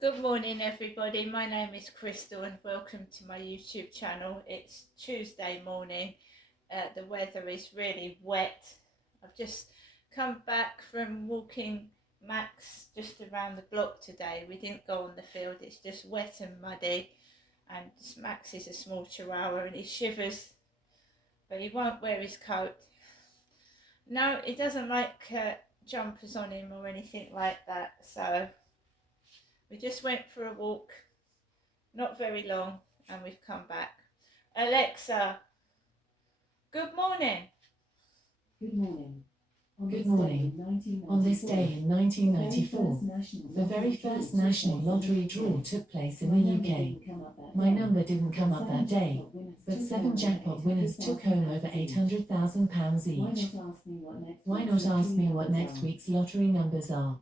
Good morning, everybody. My name is Crystal, and welcome to my YouTube channel. It's Tuesday morning. The weather is really wet. I've just come back from walking Max just around the block today. We didn't go on the field, it's just wet and muddy. And Max is a small chihuahua and he shivers, but he won't wear his coat. No, he doesn't like jumpers on him or anything like that. So we just went for a walk. Not very long, and we've come back. Alexa, good morning. Good morning. Good morning. On this day in 1994, the very first national lottery draw took place in the UK. My number didn't come up that day, but 7 jackpot winners took home over £800,000 each. Why not ask me what next week's lottery numbers are?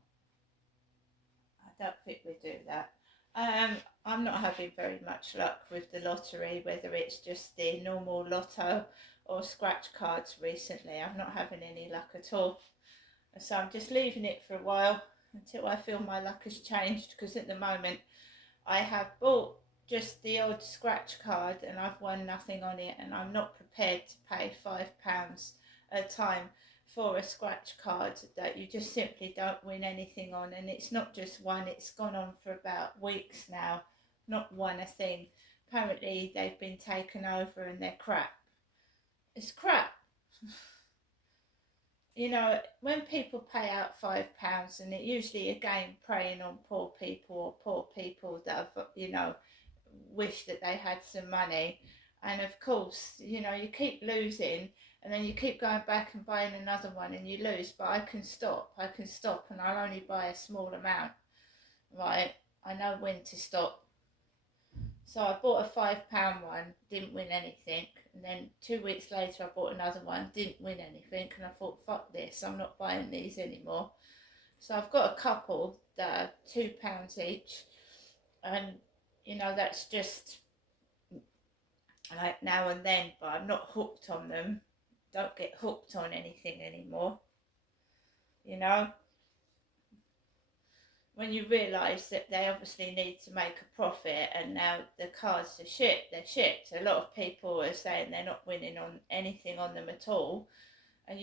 I don't think we do that. I'm not having very much luck with the lottery, whether it's just the normal lotto or scratch cards recently. I'm not having any luck at all. So I'm just leaving it for a while until I feel my luck has changed, because at the moment I have bought just the odd scratch card and I've won nothing on it, and I'm not prepared to pay £5 a time for a scratch card that you just simply don't win anything on. And it's not just one, it's gone on for about weeks now, not won a thing. Apparently they've been taken over and they're crap. It's crap. You know, when people pay out £5, and it usually again preying on poor people, or poor people that have, wish that they had some money. And of course, you keep losing, and then you keep going back and buying another one and you lose. But I can stop, and I'll only buy a small amount, right? I know when to stop. So I bought a £5 one, didn't win anything. And then 2 weeks later, I bought another one, didn't win anything. And I thought, fuck this, I'm not buying these anymore. So I've got a couple that are £2 each. And, that's just like now and then, but I'm not hooked on them. Don't get hooked on anything anymore. When you realise that they obviously need to make a profit, and now the cards are shit, they're shit. A lot of people are saying they're not winning on anything on them at all. And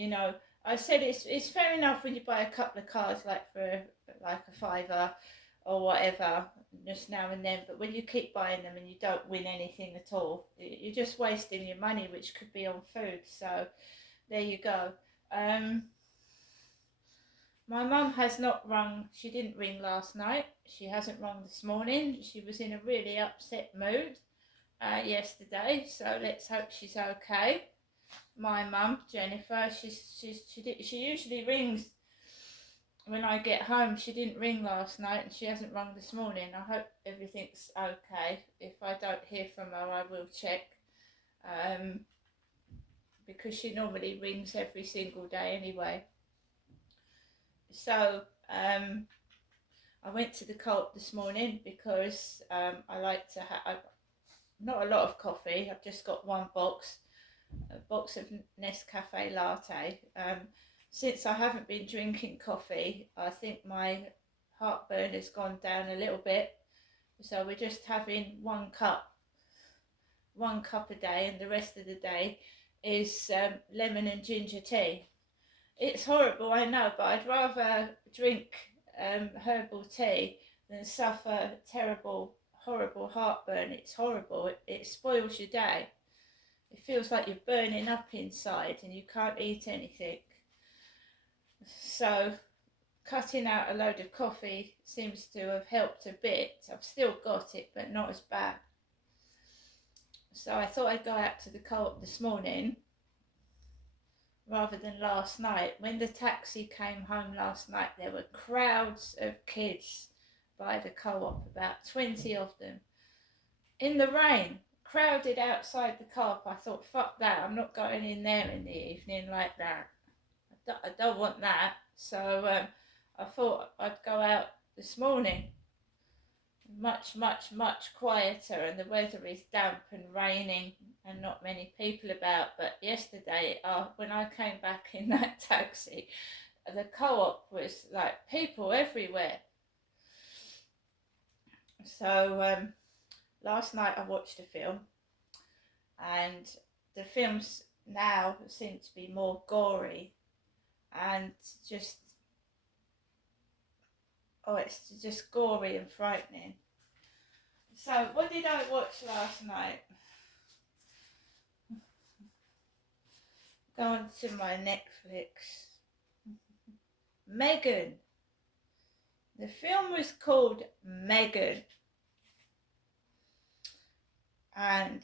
I said it's fair enough when you buy a couple of cards like for like a fiver or whatever, just now and then, but when you keep buying them and you don't win anything at all, you're just wasting your money, which could be on food. So there you go. My mum has not rung. She didn't ring last night. She hasn't rung this morning. She was in a really upset mood yesterday, so let's hope she's okay. My mum, Jennifer, she usually rings when I get home. She didn't ring last night, and she hasn't rung this morning. I hope everything's okay. If I don't hear from her, I will check, because she normally rings every single day anyway. So I went to the Co-op this morning because I like to have not a lot of coffee. I've just got one box, a box of Nescafe latte. Since I haven't been drinking coffee, I think my heartburn has gone down a little bit. So we're just having one cup a day, and the rest of the day is lemon and ginger tea. It's horrible, I know, but I'd rather drink herbal tea than suffer terrible, horrible heartburn. It's horrible. It spoils your day. It feels like you're burning up inside and you can't eat anything. So cutting out a load of coffee seems to have helped a bit. I've still got it, but not as bad. So I thought I'd go out to the Co-op this morning rather than last night. When the taxi came home last night, there were crowds of kids by the Co-op, about 20 of them, in the rain, crowded outside the Co-op. I thought, fuck that, I'm not going in there in the evening like that. I don't want that. So I thought I'd go out this morning. Much, much, much quieter, and the weather is damp and raining and not many people about. But yesterday, when I came back in that taxi, the Co-op was like people everywhere. So last night I watched a film, and the films now seem to be more gory and just, oh, it's just gory and frightening. So what did I watch last night? Go on to my Netflix. Megan. The film was called Megan. And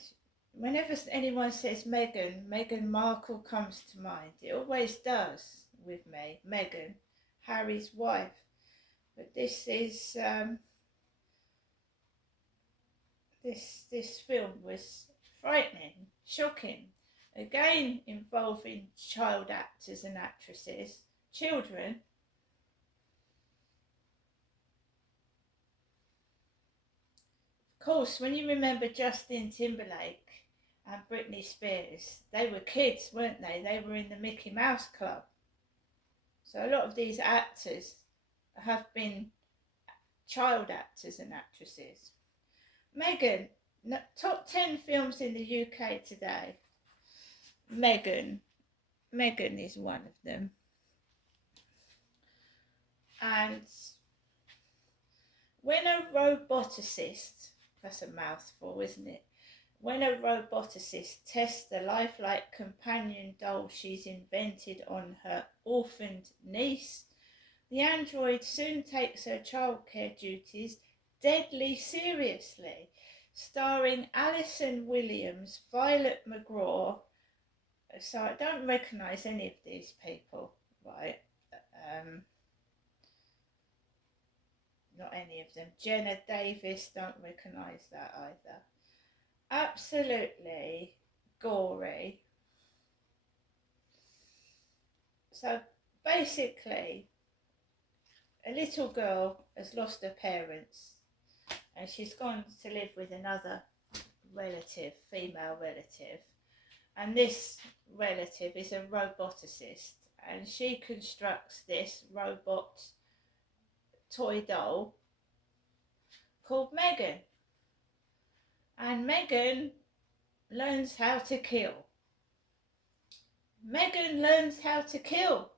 whenever anyone says Meghan Markle comes to mind. It always does with me. Meghan, Harry's wife. But this is this film was frightening, shocking. Again, involving child actors and actresses, children. Of course, when you remember Justin Timberlake and Britney Spears, they were kids, weren't they? They were in the Mickey Mouse Club. So a lot of these actors have been child actors and actresses. Megan, top 10 films in the UK today. Megan is one of them. And when a roboticist, that's a mouthful, isn't it? When a roboticist tests the lifelike companion doll she's invented on her orphaned niece, the android soon takes her childcare duties deadly seriously. Starring Alison Williams, Violet McGraw. So I don't recognise any of these people, right? Not any of them. Jenna Davis, don't recognise that either. Absolutely gory. So basically, a little girl has lost her parents and she's gone to live with another relative, female relative. And this relative is a roboticist, and she constructs this robot toy doll called Megan. And Megan learns how to kill. Megan learns how to kill.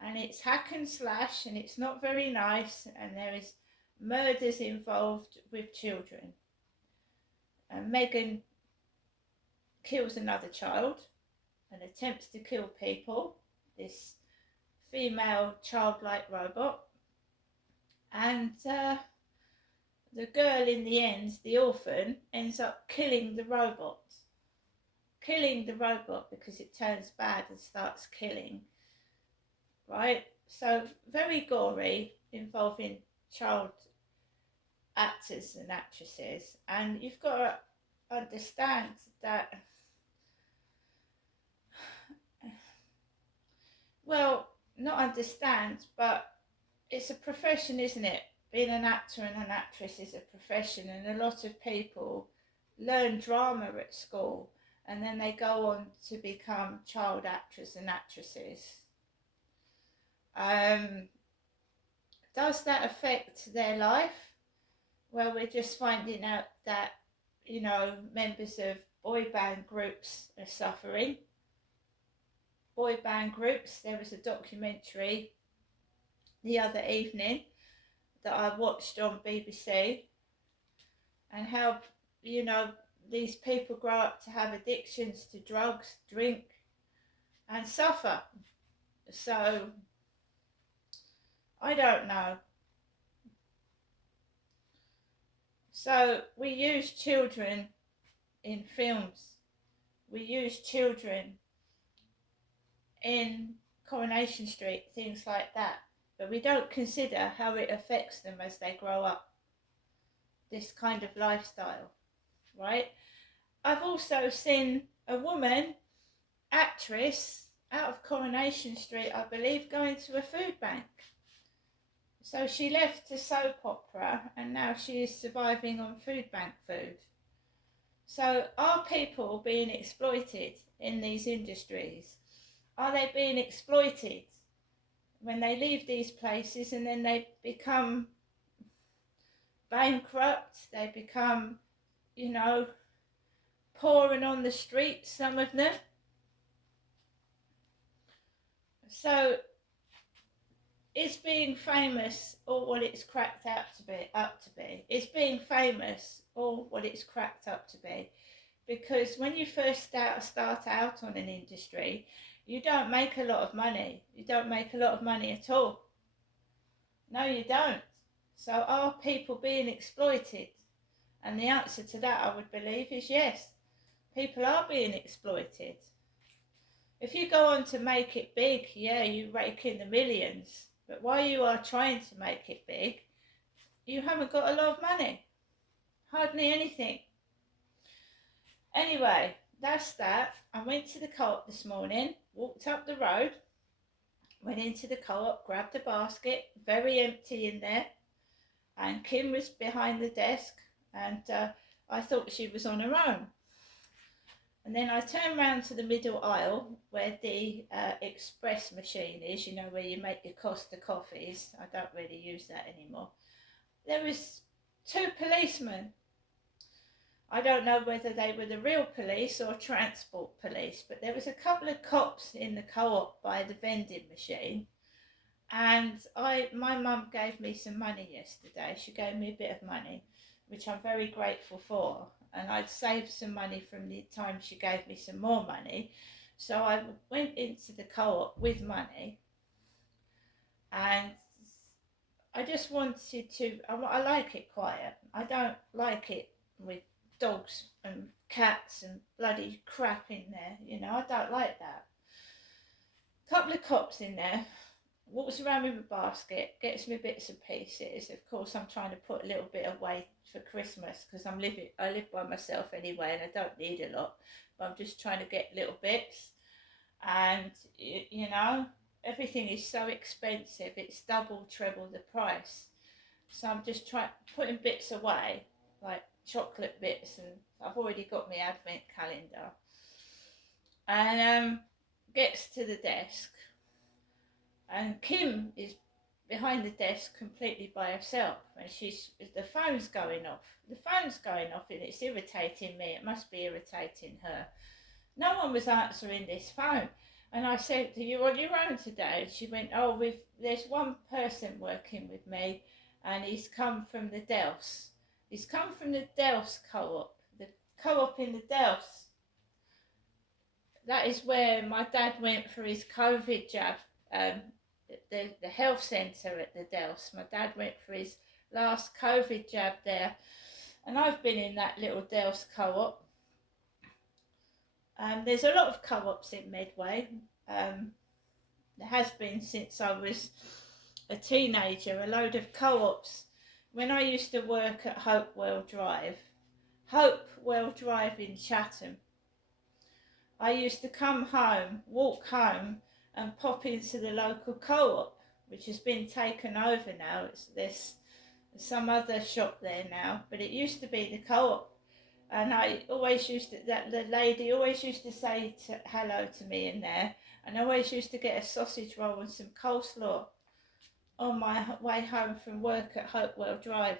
And it's hack and slash, and it's not very nice, and there is murders involved with children. And Megan kills another child and attempts to kill people, this female childlike robot. And the girl in the end, the orphan, ends up killing the robot. Killing the robot because it turns bad and starts killing. Right? So very gory, involving child actors and actresses. And you've got to understand that, well, not understand, but it's a profession, isn't it? Being an actor and an actress is a profession, and a lot of people learn drama at school and then they go on to become child actors and actresses. Does that affect their life? Well, we're just finding out that, you know, members of boy band groups are suffering. Boy band groups, there was a documentary the other evening that I watched on BBC, and how, you know, these people grow up to have addictions to drugs, drink, and suffer. So I don't know. So we use children in films. We use children in Coronation Street, things like that. But we don't consider how it affects them as they grow up. This kind of lifestyle, right? I've also seen a woman, actress, out of Coronation Street, I believe, going to a food bank. So she left a soap opera and now she is surviving on food bank food. So are people being exploited in these industries? Are they being exploited when they leave these places and then they become bankrupt, they become, you know, poor and on the streets, some of them. So is being famous all what it's cracked up to be? Is being famous all what it's cracked up to be? Because when you first start out on an industry, you don't make a lot of money. You don't make a lot of money at all. No, you don't. So are people being exploited? And the answer to that, I would believe, is yes. People are being exploited. If you go on to make it big, yeah, you rake in the millions. But while you are trying to make it big, you haven't got a lot of money. Hardly anything. Anyway, that's that. I went to the co-op this morning, walked up the road, went into the co-op, grabbed a basket, very empty in there. And Kim was behind the desk, and I thought she was on her own. And then I turned round to the middle aisle where the express machine is, you know, where you make your Costa coffees. I don't really use that anymore. There was 2 policemen. I don't know whether they were the real police or transport police, but there was a couple of cops in the co-op by the vending machine. And my mum gave me some money yesterday. She gave me a bit of money, which I'm very grateful for. And I'd saved some money from the time she gave me some more money. So I went into the co-op with money. And I just wanted to, I like it quiet. I don't like it with dogs and cats and bloody crap in there. You know, I don't like that. Couple of cops in there. Walks around with a basket, gets me bits and pieces. Of course, I'm trying to put a little bit away for Christmas because I live by myself anyway, and I don't need a lot. But I'm just trying to get little bits, and you know, everything is so expensive. It's double, treble the price. So I'm just putting bits away, like chocolate bits, and I've already got my advent calendar. And gets to the desk. And Kim is behind the desk completely by herself, and the phone's going off. The phone's going off, and it's irritating me. It must be irritating her. No one was answering this phone. And I said, "Are you on your own today?" And she went, "Oh, there's one person working with me, and he's come from the Dells. He's come from the Dells co-op. The co-op in the Dells. That is where my dad went for his COVID jab. The health centre at the Dells. My dad went for his last COVID jab there, and I've been in that little Dells co-op. There's a lot of co-ops in Medway. There has been since I was a teenager, a load of co-ops. When I used to work at Hopewell Drive in Chatham, I used to come home, walk home, and pop into the local co-op, which has been taken over now. There's some other shop there now, but it used to be the co-op. And the lady always used to say hello to me in there, and I always used to get a sausage roll and some coleslaw on my way home from work at Hopewell Drive.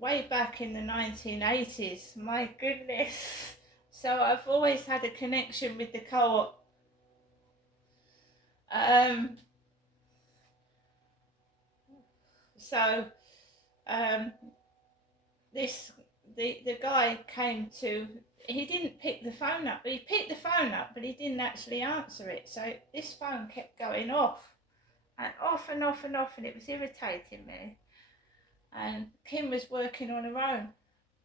Way back in the 1980s, my goodness. So I've always had a connection with the co-op. The guy came to, he didn't pick the phone up. He picked the phone up, but he didn't actually answer it. So this phone kept going off and off and off and off, and it was irritating me. And Kim was working on her own.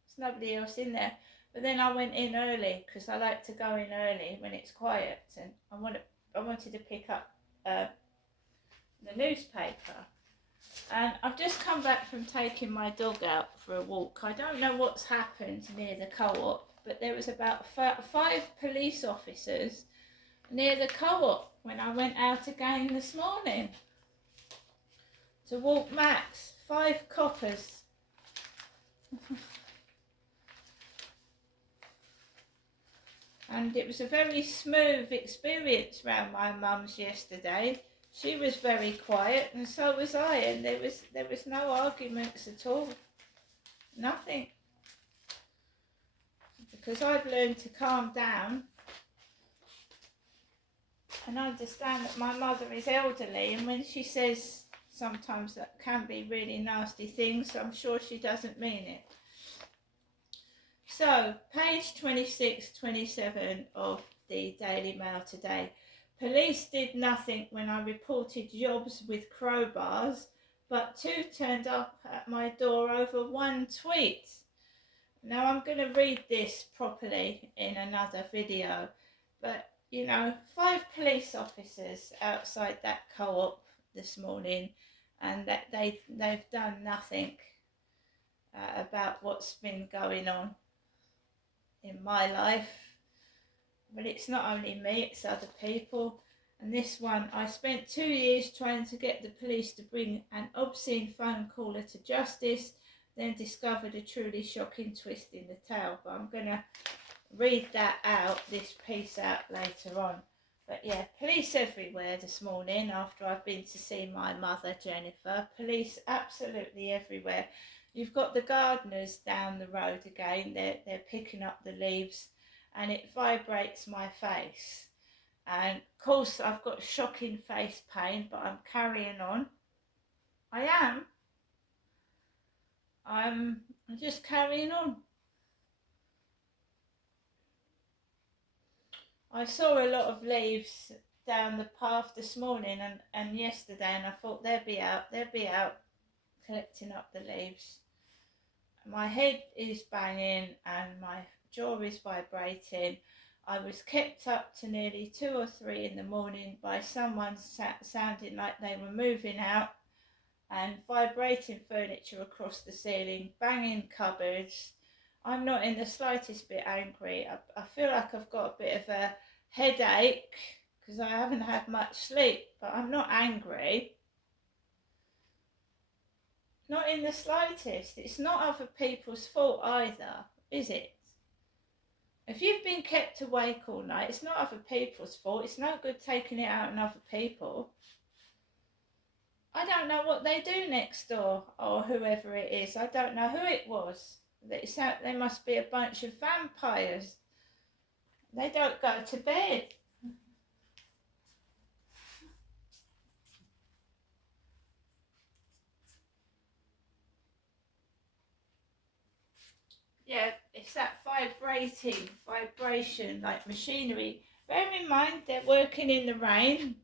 There's nobody else in there. But then I went in early because I like to go in early when it's quiet, and I wanted to pick up the newspaper. And I've just come back from taking my dog out for a walk. I don't know what's happened near the co-op, but there was about 5 police officers near the co-op when I went out again this morning to walk Max. 5 coppers. And it was a very smooth experience round my mum's yesterday. She was very quiet, and so was I, and there was no arguments at all. Nothing. Because I've learned to calm down and understand that my mother is elderly, and when she says sometimes that can be really nasty things, I'm sure she doesn't mean it. So, page 26, 27 of the Daily Mail today. Police did nothing when I reported jobs with crowbars, but 2 turned up at my door over 1 tweet. Now, I'm going to read this properly in another video, but, you know, 5 police officers outside that co-op this morning, and that they've done nothing about what's been going on in my life. But it's not only me, it's other people. And this one, I spent 2 years trying to get the police to bring an obscene phone caller to justice, then discovered a truly shocking twist in the tale. But I'm going to read that out, this piece out later on. But yeah, police everywhere this morning after I've been to see my mother, Jennifer. Police absolutely everywhere. You've got the gardeners down the road again. They're picking up the leaves, and it vibrates my face. And of course I've got shocking face pain, but I'm carrying on. I'm just carrying on. I saw a lot of leaves down the path this morning and yesterday, and I thought they'll be out collecting up the leaves. My head is banging and my jaw is vibrating. I was kept up to nearly 2 or 3 in the morning by someone sounding like they were moving out, and vibrating furniture across the ceiling, banging cupboards. I'm not in the slightest bit angry. I feel like I've got a bit of a headache because I haven't had much sleep, but I'm not angry. Not in the slightest. It's not other people's fault either, is it? If you've been kept awake all night, it's not other people's fault. It's no good taking it out on other people. I don't know what they do next door, or whoever it is. I don't know who it was. They must be a bunch of vampires. They don't go to bed. Yeah, it's that vibration like machinery. Bear in mind, they're working in the rain.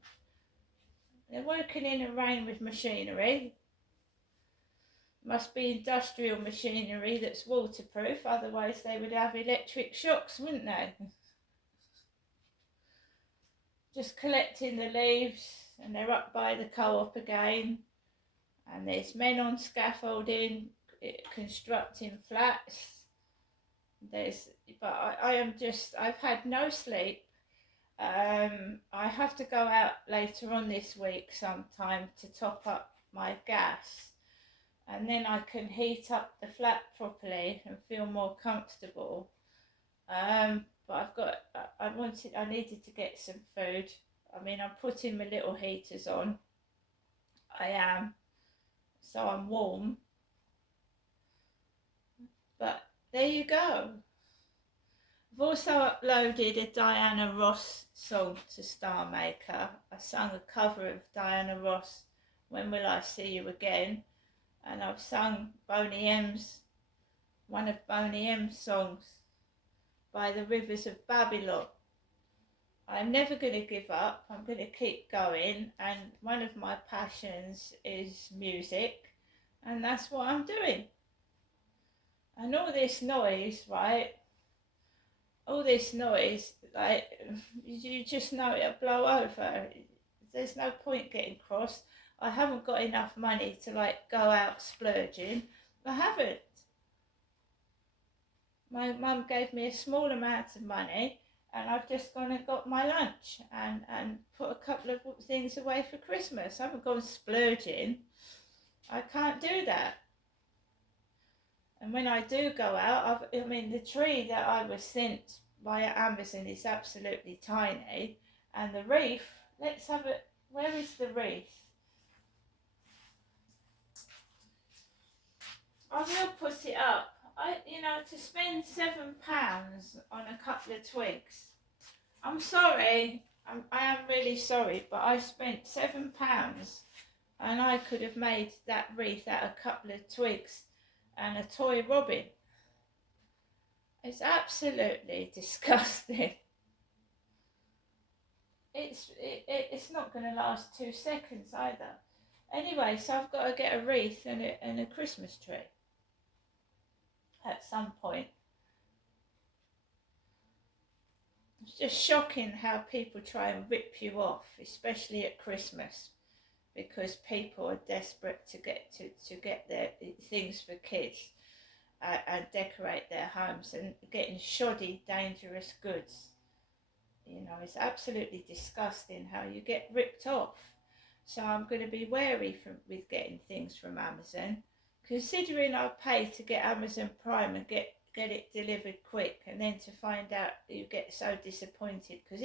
They're working in the rain with machinery. Must be industrial machinery that's waterproof, otherwise they would have electric shocks, wouldn't they? Just collecting the leaves, and they're up by the co-op again, and there's men on scaffolding constructing flats. I've had no sleep. I have to go out later on this week sometime to top up my gas, and then I can heat up the flat properly and feel more comfortable. But I needed to get some food. I mean, I'm putting my little heaters on. I am. So I'm warm. But there you go. I've also uploaded a Diana Ross song to Star Maker. I sung a cover of Diana Ross, When Will I See You Again? And I've sung one of Boney M's songs, By the Rivers of Babylon. I'm never going to give up. I'm going to keep going, and one of my passions is music, and that's what I'm doing. And all this noise, right? All this noise, like, you just know it'll blow over. There's no point getting cross. I haven't got enough money to, like, go out splurging. I haven't. My mum gave me a small amount of money, and I've just gone and got my lunch and put a couple of things away for Christmas. I haven't gone splurging. I can't do that. And when I do go out, the tree that I was sent via Amazon is absolutely tiny. And the wreath, where is the wreath? I will put it up. To spend £7 on a couple of twigs. I'm sorry. I am really sorry, but I spent £7 and I could have made that wreath out of a couple of twigs and a toy robin. It's absolutely disgusting. It's not going to last 2 seconds either. Anyway, so I've got to get a wreath and a Christmas tree at some point. It's just shocking how people try and rip you off, especially at Christmas, because people are desperate to get their things for kids and decorate their homes, and getting shoddy, dangerous goods. It's absolutely disgusting how you get ripped off. So I'm going to be wary with getting things from Amazon, considering I pay to get Amazon Prime and get it delivered quick, and then to find out you get so disappointed because